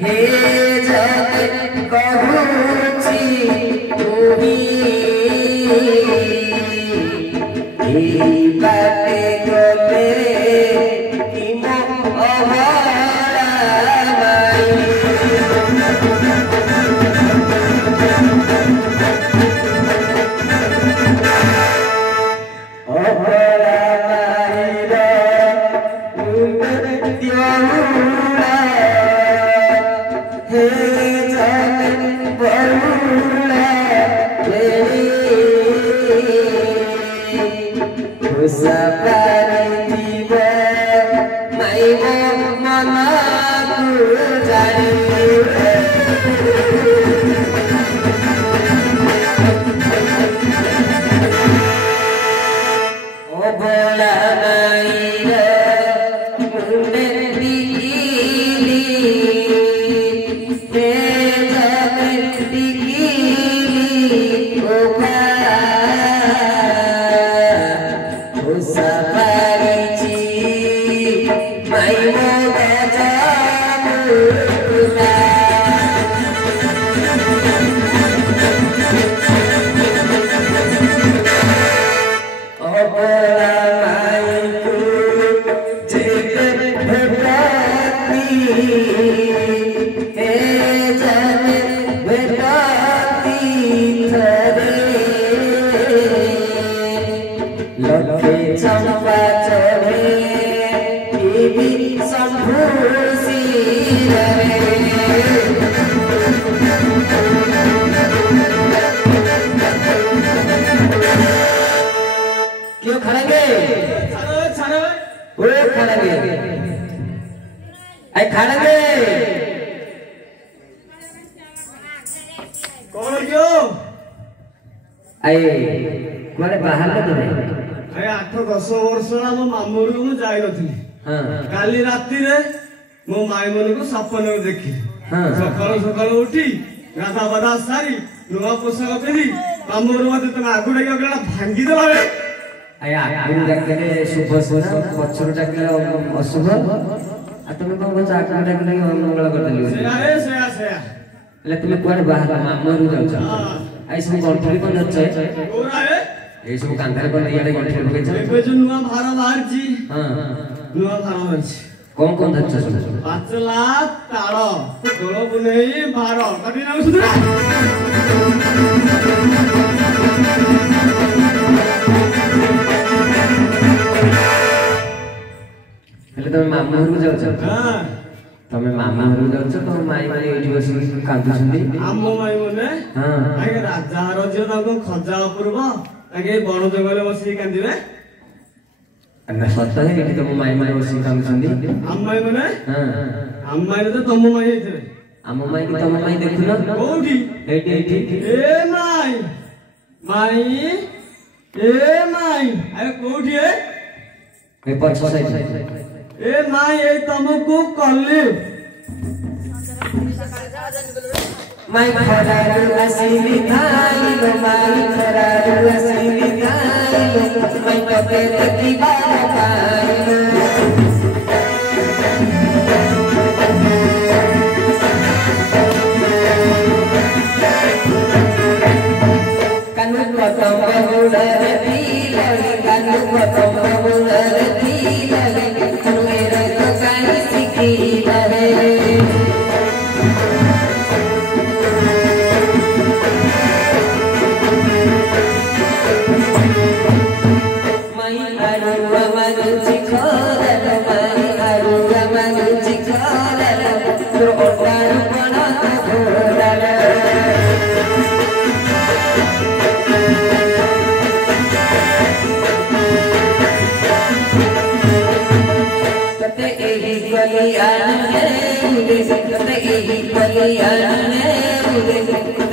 हे जग कहूची तुही बाटे गले कि मो बाहर अरे 8-10 वर्ष मो मामू को जाई नथि काली राती रे मो माई मन को सपन देखी सकाल सकाल उठी गाधा बदा सारी नुआ पोशाक पिंधि मामू मते तुम आगु डाकी गला भांगी दला बे आया आगु डाकले शुभ सुना पछर डाकले अशुभ आ तुम कोन आगु डाकले मंगल कर देली से ले तुम कुआर बाहर मामू जाउ आई सब गंठरी कोन छै ओरा रे ए सब कांधार कोन इयाडे गंठरी पके छै एबे जो नुआ भार बाहर जी हां नुआ भार बाहर छी कौन धरछ सब 5 लाख ताळ दोलो बुनेई भार कदी ना सुदु हेले तुम मामू घर जाउ छ हां तमे मामा घर जाउछ तो माई माई एठी बसी कांदु छथि आम्मो माई मने हां आगे राजा हर जे ताको खजा पूर्व आगे बण जंगल बसी कांदिबे अन्ना सत्ता है एठी तम माई माई बसी कांदु छथि अम्माई मने हां अम्माई तो तम माई हेथे आम्मो माई की तम माई देखुना कोठी एठी ए माई माई ए माई अरे कोठी ए पछ साइड ए माई ए तमको कहले माई खरारू असली थाई लो माई खरारू असली थाई लो माई पते की बात पाई कानू पतंग बहुलर दी लगे कानू पतंग बहुलर दी लगे मेरे तो कहीं सीखी लगे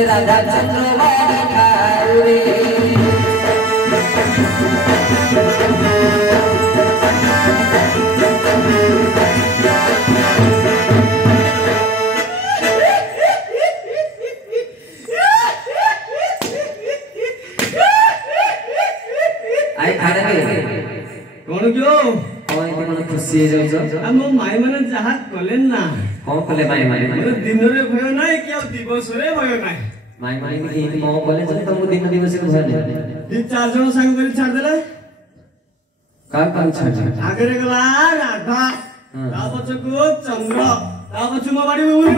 राधा चंद्रवाड़ी ठाकुरे आई खाने कौन क्यों खुशी मो माई मैंने जहाँ कले ना कौन कले माई माने दिन रे भय नाही कि दिवस रे भय नाही माई माने कि कौन कले जे तुम दिन दिवस के भय नहीं दिन 4 जण संग करी छाड़ देले का छाड़ आगरे गला राधा ता पछको चंद्र ता पछको बाड़ी उरी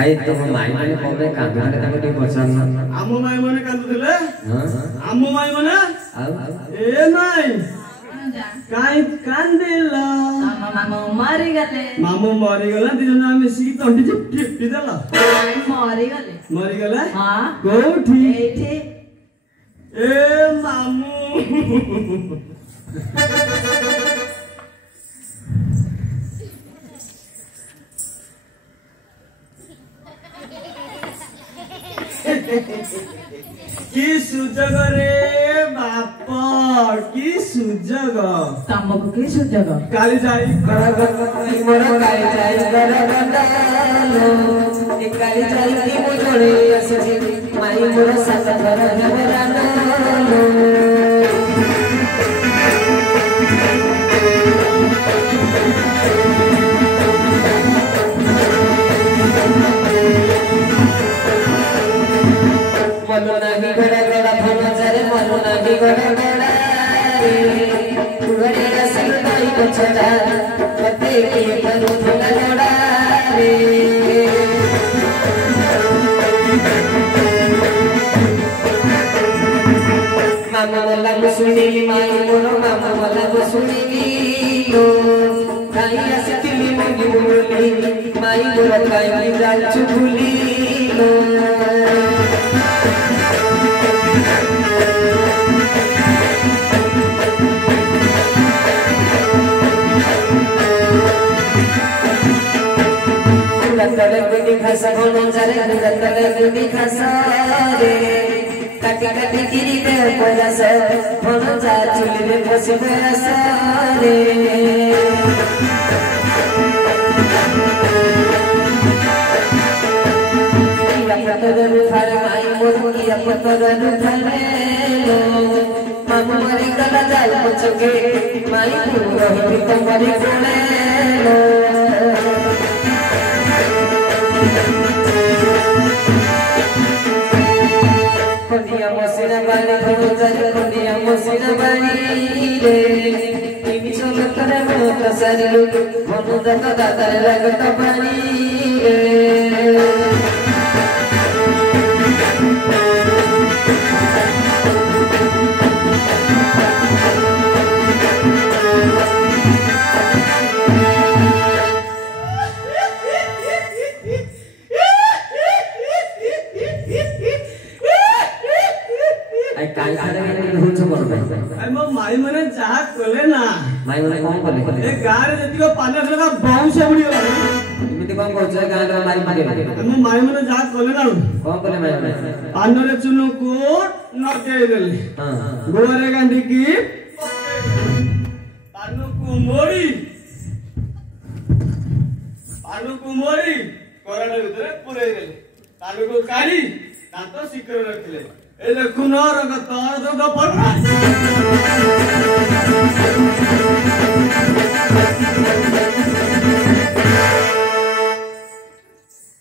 आई तो माई माने कोबे कांदले ताको टी पछन आमो माई माने कांदुले आमो माई माने ए नाई काई कांदेला मामू मरी गला दिजन मिसिकी तंडी टिपी देला मरी गला हां कोठी ए मामू की सुजग रे बापा की सुजग तमको की सुजग काली जाई मोर काली जाई गरगंडालो ए काली जाई की मो जोड़े असजी माई मोर साथ घर हेबरानो मनुना की गड़ा गड़ा भन जरे मनुना की गड़ा गड़ा रे तुगरे रसिक दाई बछड़ा कते के करू थला जोड़ा रे मामा वाला को सुनीली माई मोर मामा वाला को सुनीली लो काई असतिली मुगी बोली माई मोर काई जाल चुगली लो तले गुडी खासा भन जरे तले गुडी खासा रे काटी काटी गिरी दे परास भन जा चुली रे फसी परास रे या पतर रुखार माई मोर या पतर रुखार लो मामा मरी गला जाल पछके माई पूरा ही तुम्हारी कोणे लो कोनिया मसिना बाणी भोजन कोनिया मसिना बाणी रे इमी चोल करे मोत सरलु मनु दत दादा लगत बाणी रे माई मने जा कले ना माई मने कोन कले ए गारे जतिको पानर लगा बाउंस बुडी गला इमिति कोन कोछ गारे मारी मारी हम माई मने जा कले ना कोन कले माई मने पानरे चुनु को नटे देले हां गोरे गांडी की पानु कुमोरी कोराडे भितरे पुरे देले पानु को काढी दांत सिकर रखले ए देखु न रग तार दो पडरा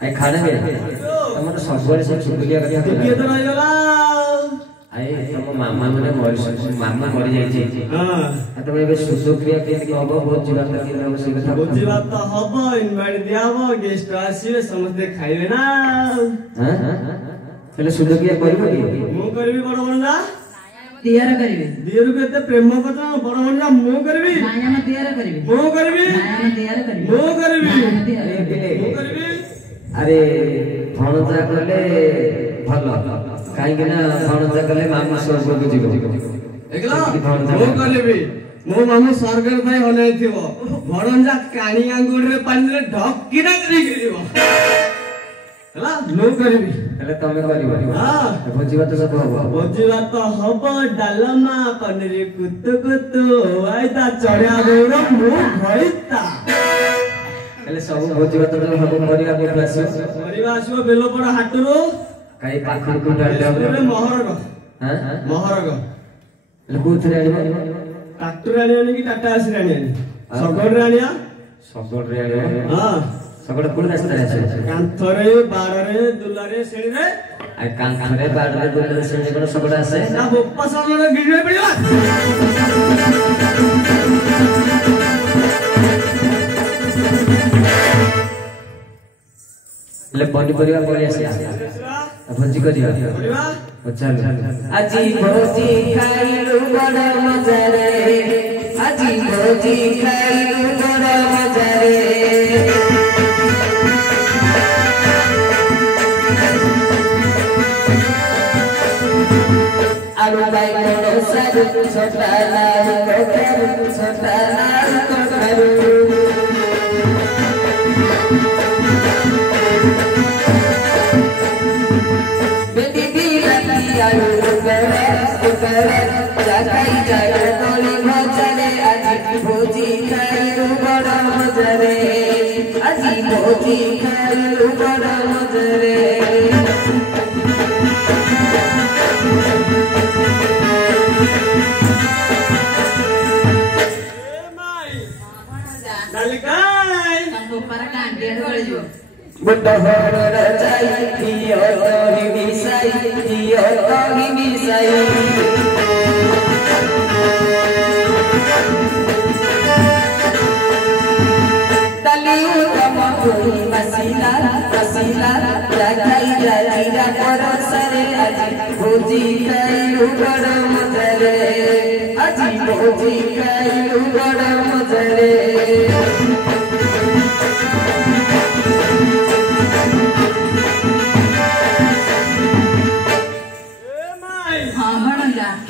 आई खाना में तमन सबरे से छुटलिया कथा के तो रहि गला आई तम मामा मने मामा मरि जाई छी हां तम एबे सुसुक्रिया के हबो बहुत जीवा तक हम से कथा बहुत जीवा त हबो इनवाइट दियाबो गेस्ट आसीबे समझते खाइबे ना हां हेले सुसुक्रिया करबो मु करबी बड़ बणजा दियार करिवे दियर के ते प्रेम कथा बड़ बणजा मु करबी नाया में दियार करिवे मु करबी नाया में दियार करिवे मु करबी मु करबी अरे भणजा कले भलो काई के ना भणजा कले मामा स्वर्ग को जीव एकला मु करबी मो मामा स्वर्ग रे होनै थिबो भणजा कानी आंगुर रे पानी रे ढक्किना करी गिरिबो हला मु करबी हेले तमे करिबो हां भोजी भात सब हबो भोजी भात हबो डालमा पनीर कुतु कुतु आइता चढ़िया गौर मु भइता हेले सब भोजी भात सब हबो परिया को आसी परिवा आसीबो बेलोपड़ा हाटरो କାଇ ପାଖକୁ କୁ ଡାଲେ ମହରଗ ମହରଗ କୋଉଥିରେ ଆଣିବ ଟ୍ରାକ୍ଟର ଆଣିବନି କି ଟାଟା ଆସିରେ ଆଣିବନି ଶଗଡ଼ରେ ଆଣିବା ଶଗଡ଼ରେ ଆଣିବ ହଁ ଶଗଡ଼ କୋଉ ରାସ୍ତାରେ ଆସିବ କାନ୍ଥରେ ବାଡ଼ରେ ଦୁଲାରେ ସେଣିରେ ଆ କାନ୍ଥରେ ବାଡ଼ରେ ଦୁଲାରେ ସେଣି କୋନ ଶଗଡ଼ ଆସେ ନା ବୋପା ସାମନେ ଗିରିରେ ପଡ଼ିବା ले पनिपरिया पड़ी आसिया भोजी करिया चल आजी भोजी खाइलु बड़ मजा रे आजी भोजी खाइलु बड़ मजा रे आलू बाइगण सारू छोटा लाल कखारू छोटा लाल कखारू भोजी खाइलु बड़ मजा रे आजी भोजी खाइलु बड़ मजा रे बुड्ढा होर जाई हियो तोही मिसाई हियो तोही मिसाई दलियो कमकुई मसीला मसीला जाई जाईरा परसरे आजी भोजी खाइलु बड़ मजा रे आजी भोजी खाइलु बड़ मजा रे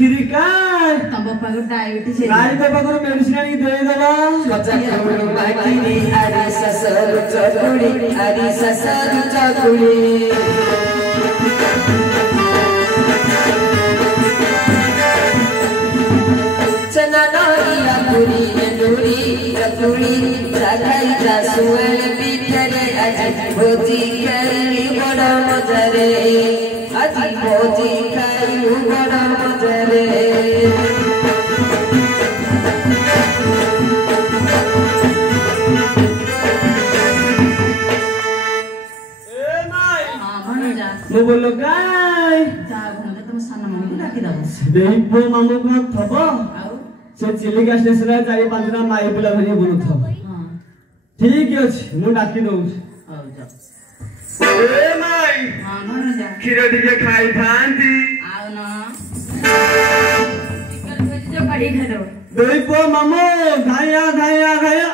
किरिकाय तब पागल डायबिटीज है गाय पे पागल मेडिसिन आनी दे देला छोटा कुड़ी माकिनी आरी ससुर चकुड़ी आरी ससुर चकुड़ी चना नोरिया पुरी एंडुरी चकुड़ी जागाई जासुएल पिठरे आजी भोजी खाइलु बड़ मजा रे आजी भोजी खाइलु बड़ मजा रे ମୁଁ ବୋଲ ଗାଇ जा भंगे तुम साना मम्मी डाकी दबो देइपो मामू को थबो आउ से चिलिका स्टेशन रे 4-5 माई बुला भरी बुलुथब हां ठीक अछि मु डाकी दउ आउ जा ए माई हां मन जा खीर टिके खाई थांती आउ ना चिकन भेज जो कड़ी खा दो देइपो मामू धाया धाया धाया